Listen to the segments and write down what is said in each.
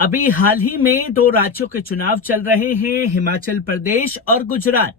अभी हाल ही में दो राज्यों के चुनाव चल रहे हैं, हिमाचल प्रदेश और गुजरात।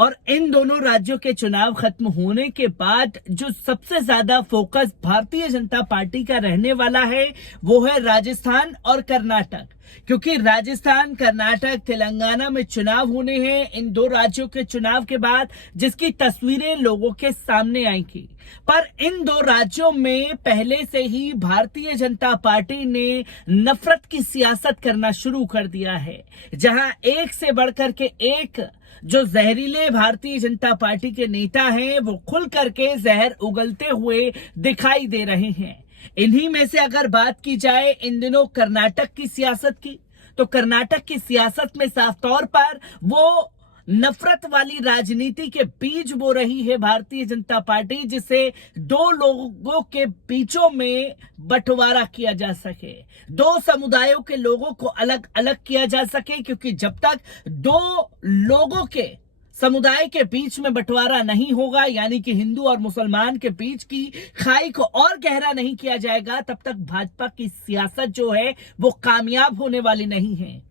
और इन दोनों राज्यों के चुनाव खत्म होने के बाद जो सबसे ज्यादा फोकस भारतीय जनता पार्टी का रहने वाला है वो है राजस्थान और कर्नाटक। क्योंकि राजस्थान, कर्नाटक, तेलंगाना में चुनाव होने हैं इन दो राज्यों के चुनाव के बाद, जिसकी तस्वीरें लोगों के सामने आएंगी। पर इन दो राज्यों में पहले से ही भारतीय जनता पार्टी ने नफरत की सियासत करना शुरू कर दिया है, जहां एक से बढ़कर के एक जो जहरीले भारतीय जनता पार्टी के नेता हैं वो खुल करके जहर उगलते हुए दिखाई दे रहे हैं। इन्हीं में से अगर बात की जाए इन दिनों कर्नाटक की सियासत की, तो कर्नाटक की सियासत में साफ तौर पर वो नफरत वाली राजनीति के बीज बो रही है भारतीय जनता पार्टी, जिससे दो लोगों के बीचों में बंटवारा किया जा सके, दो समुदायों के लोगों को अलग अलग किया जा सके। क्योंकि जब तक दो लोगों के समुदाय के बीच में बंटवारा नहीं होगा, यानी कि हिंदू और मुसलमान के बीच की खाई को और गहरा नहीं किया जाएगा, तब तक भाजपा की सियासत जो है वो कामयाब होने वाली नहीं है।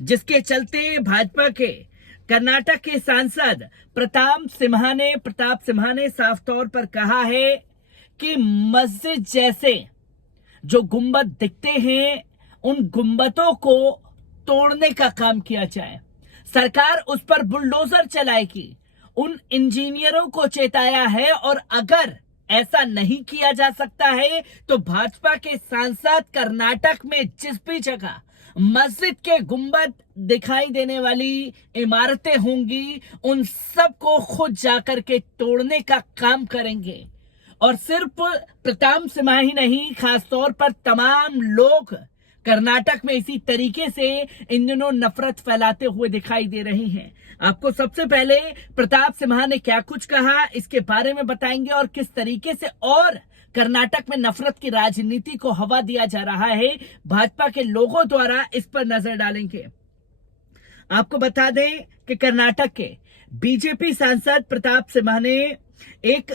जिसके चलते भाजपा के कर्नाटक के सांसद प्रताप सिम्हा ने साफ तौर पर कहा है कि मस्जिद जैसे जो गुंबद दिखते हैं उन गुंबदों को तोड़ने का काम किया जाए। सरकार उस पर बुलडोजर चलाएगी। उन इंजीनियरों को चेताया है और अगर ऐसा नहीं किया जा सकता है तो भाजपा के सांसद कर्नाटक में जिस भी जगह मस्जिद के गुंबद दिखाई देने वाली इमारतें होंगी उन सबको खुद जाकर के तोड़ने का काम करेंगे। और सिर्फ प्रताप सिम्हा ही नहीं, खासतौर पर तमाम लोग कर्नाटक में इसी तरीके से इन दिनों नफरत फैलाते हुए दिखाई दे रहे हैं। आपको सबसे पहले प्रताप सिम्हा ने क्या कुछ कहा इसके बारे में बताएंगे और किस तरीके से और कर्नाटक में नफरत की राजनीति को हवा दिया जा रहा है भाजपा के लोगों द्वारा, इस पर नजर डालेंगे। आपको बता दें कि कर्नाटक के बीजेपी सांसद प्रताप सिम्हा ने एक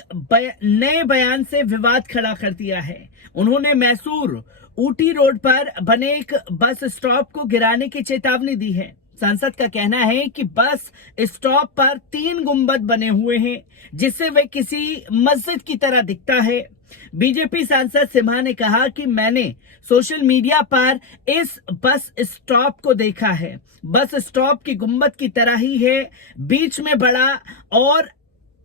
नए बयान से विवाद खड़ा कर दिया है। उन्होंने मैसूर ऊटी रोड पर बने एक बस स्टॉप को गिराने की चेतावनी दी है। सांसद का कहना है कि बस स्टॉप पर 3 गुंबद बने हुए हैं जिससे वे किसी मस्जिद की तरह दिखता है। बीजेपी सांसद सिम्हा ने कहा कि मैंने सोशल मीडिया पर इस बस स्टॉप को देखा है। बस स्टॉप की गुंबद की तरह ही है, बीच में बड़ा और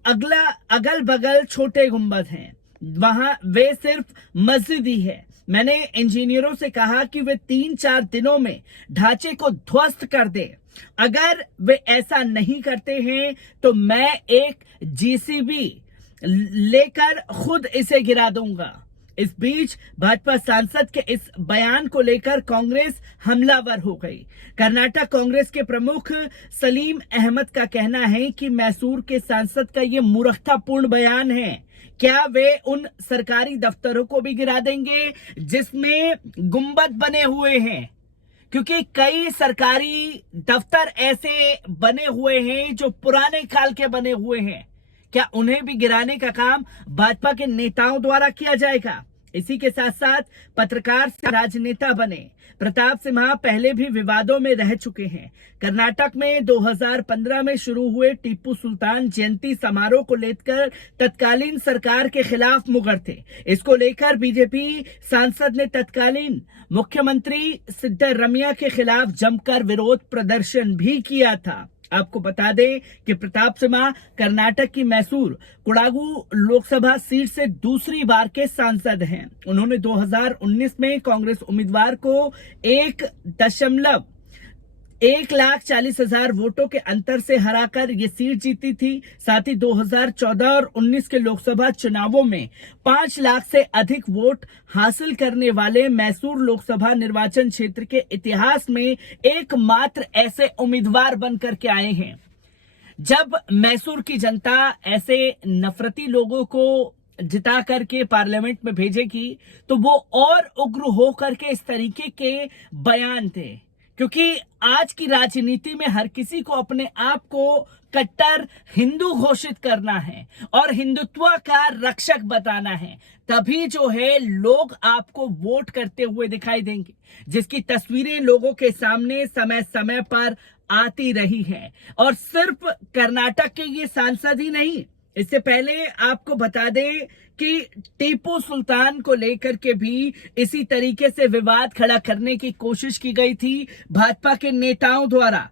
अगल बगल छोटे गुंबद हैं। वहां वे सिर्फ मस्जिद ही है। मैंने इंजीनियरों से कहा कि वे 3-4 दिनों में ढांचे को ध्वस्त कर दे। अगर वे ऐसा नहीं करते हैं तो मैं एक जेसीबी लेकर खुद इसे गिरा दूंगा। इस बीच भाजपा सांसद के इस बयान को लेकर कांग्रेस हमलावर हो गई। कर्नाटक कांग्रेस के प्रमुख सलीम अहमद का कहना है कि मैसूर के सांसद का ये मूर्खतापूर्ण बयान है। क्या वे उन सरकारी दफ्तरों को भी गिरा देंगे जिसमें गुंबद बने हुए हैं? क्योंकि कई सरकारी दफ्तर ऐसे बने हुए हैं जो पुराने काल के बने हुए हैं। क्या उन्हें भी गिराने का काम भाजपा के नेताओं द्वारा किया जाएगा? इसी के साथ साथ पत्रकार से राजनेता बने प्रताप सिम्हा पहले भी विवादों में रह चुके हैं। कर्नाटक में 2015 में शुरू हुए टीपू सुल्तान जयंती समारोह को लेकर तत्कालीन सरकार के खिलाफ मुखर थे। इसको लेकर बीजेपी सांसद ने तत्कालीन मुख्यमंत्री सिद्धरमैया के खिलाफ जमकर विरोध प्रदर्शन भी किया था। आपको बता दें कि प्रताप सिम्हा कर्नाटक की मैसूर कोडागु लोकसभा सीट से दूसरी बार के सांसद हैं। उन्होंने 2019 में कांग्रेस उम्मीदवार को 1,40,000 वोटों के अंतर से हराकर ये सीट जीती थी। साथ ही 2014 और 19 के लोकसभा चुनावों में 5 लाख से अधिक वोट हासिल करने वाले मैसूर लोकसभा निर्वाचन क्षेत्र के इतिहास में एकमात्र ऐसे उम्मीदवार बनकर के आए हैं। जब मैसूर की जनता ऐसे नफरती लोगों को जिता करके पार्लियामेंट में भेजेगी तो वो और उग्र हो करके इस तरीके के बयान थे। क्योंकि आज की राजनीति में हर किसी को अपने आप को कट्टर हिंदू घोषित करना है और हिंदुत्व का रक्षक बताना है, तभी जो है लोग आपको वोट करते हुए दिखाई देंगे, जिसकी तस्वीरें लोगों के सामने समय समय पर आती रही है। और सिर्फ कर्नाटक के ये सांसद ही नहीं, इससे पहले आपको बता दें कि टीपू सुल्तान को लेकर के भी इसी तरीके से विवाद खड़ा करने की कोशिश की गई थी भाजपा के नेताओं द्वारा,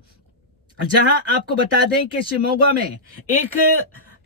जहां आपको बता दें कि शिमोगा में एक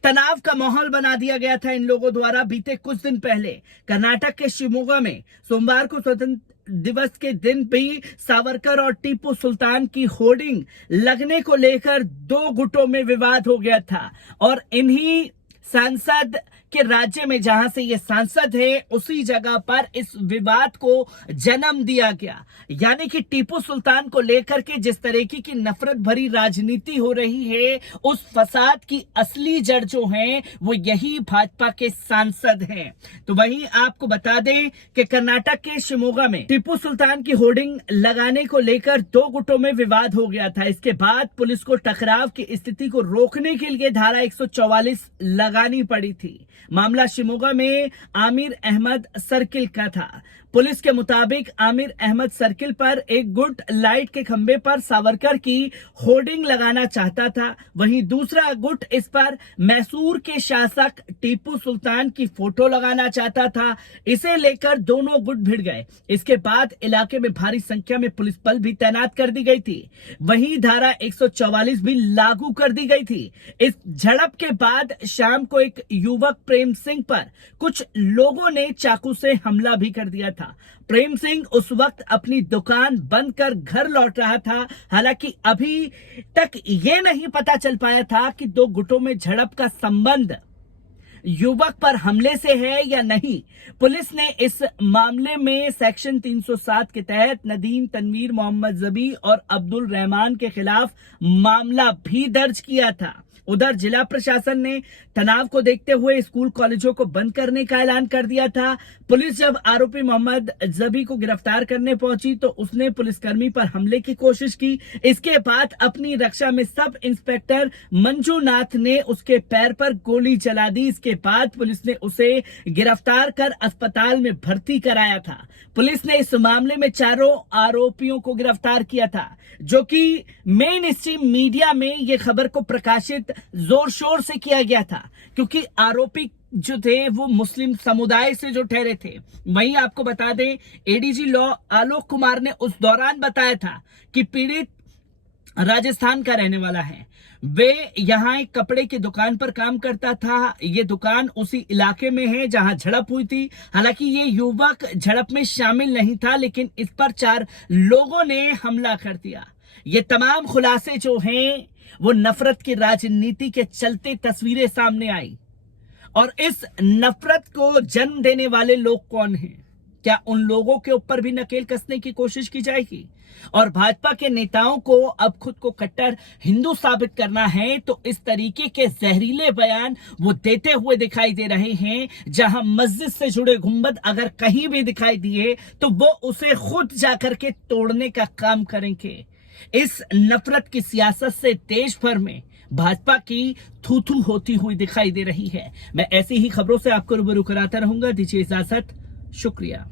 तनाव का माहौल बना दिया गया था इन लोगों द्वारा। बीते कुछ दिन पहले कर्नाटक के शिमोगा में सोमवार को स्वतंत्र दिवस के दिन भी सावरकर और टीपू सुल्तान की होर्डिंग लगने को लेकर दो गुटों में विवाद हो गया था और इन्हीं सांसद के राज्य में जहां से ये सांसद है उसी जगह पर इस विवाद को जन्म दिया गया। यानी कि टीपू सुल्तान को लेकर के जिस तरीके की नफरत भरी राजनीति हो रही है, उस फसाद की असली जड़ जो है वो यही भाजपा के सांसद हैं। तो वहीं आपको बता दें कि कर्नाटक के शिमोगा में टीपू सुल्तान की होर्डिंग लगाने को लेकर दो गुटों में विवाद हो गया था। इसके बाद पुलिस को टकराव की स्थिति को रोकने के लिए धारा 144 लगानी पड़ी थी। मामला शिमोगा में आमिर अहमद सर्किल का था। पुलिस के मुताबिक आमिर अहमद सर्किल पर एक गुड लाइट के खंबे पर सावरकर की होर्डिंग लगाना चाहता था, वहीं दूसरा गुट इस पर मैसूर के शासक टीपू सुल्तान की फोटो लगाना चाहता था। इसे लेकर दोनों गुट भिड़ गए। इसके बाद इलाके में भारी संख्या में पुलिस बल भी तैनात कर दी गई थी। वहीं धारा 144 भी लागू कर दी गई थी। इस झड़प के बाद शाम को एक युवक प्रेम सिंह पर कुछ लोगों ने चाकू से हमला भी कर दिया था। प्रेम सिंह उस वक्त अपनी दुकान बंद कर घर लौट रहा था। हालांकि अभी तक ये नहीं पता चल पाया था कि दो गुटों में झड़प का संबंध युवक पर हमले से है या नहीं। पुलिस ने इस मामले में सेक्शन 307 के तहत नदीम, तनवीर, मोहम्मद जबी और अब्दुल रहमान के खिलाफ मामला भी दर्ज किया था। उधर जिला प्रशासन ने तनाव को देखते हुए स्कूल कॉलेजों को बंद करने का ऐलान कर दिया था। पुलिस जब आरोपी मोहम्मद जबी को गिरफ्तार करने पहुंची तो उसने पुलिसकर्मी पर हमले की कोशिश की। इसके बाद अपनी रक्षा में सब इंस्पेक्टर मंजूनाथ ने उसके पैर पर गोली चला दी। इसके बाद पुलिस ने उसे गिरफ्तार कर अस्पताल में भर्ती कराया था। पुलिस ने इस मामले में चारों आरोपियों को गिरफ्तार किया था, जो कि मेन स्ट्रीम मीडिया में यह खबर को प्रकाशित जोर शोर से किया गया था, क्योंकि आरोपी जो थे वो मुस्लिम समुदाय से जो ठहरे थे। वहीं आपको बता दें एडीजी लॉ आलोक कुमार ने उस दौरान बताया था कि पीड़ित राजस्थान का रहने वाला है। वे यहाँ एक कपड़े की दुकान पर काम करता था। ये दुकान उसी इलाके में है जहां झड़प हुई थी। हालांकि ये युवक झड़प में शामिल नहीं था, लेकिन इस पर 4 लोगों ने हमला कर दिया। ये तमाम खुलासे जो हैं वो नफरत की राजनीति के चलते तस्वीरें सामने आई। और इस नफरत को जन्म देने वाले लोग कौन हैं? क्या उन लोगों के ऊपर भी नकेल कसने की कोशिश की जाएगी? और भाजपा के नेताओं को अब खुद को कट्टर हिंदू साबित करना है तो इस तरीके के जहरीले बयान वो देते हुए दिखाई दे रहे हैं। जहां मस्जिद से जुड़े गुंबद अगर कहीं भी दिखाई दिए तो वो उसे खुद जाकर के तोड़ने का काम करेंगे। इस नफरत की सियासत से देश भर में भाजपा की थू-थू होती हुई दिखाई दे रही है। मैं ऐसी ही खबरों से आपको रूबरू कराता रहूंगा। दीजिए इजाजत, शुक्रिया।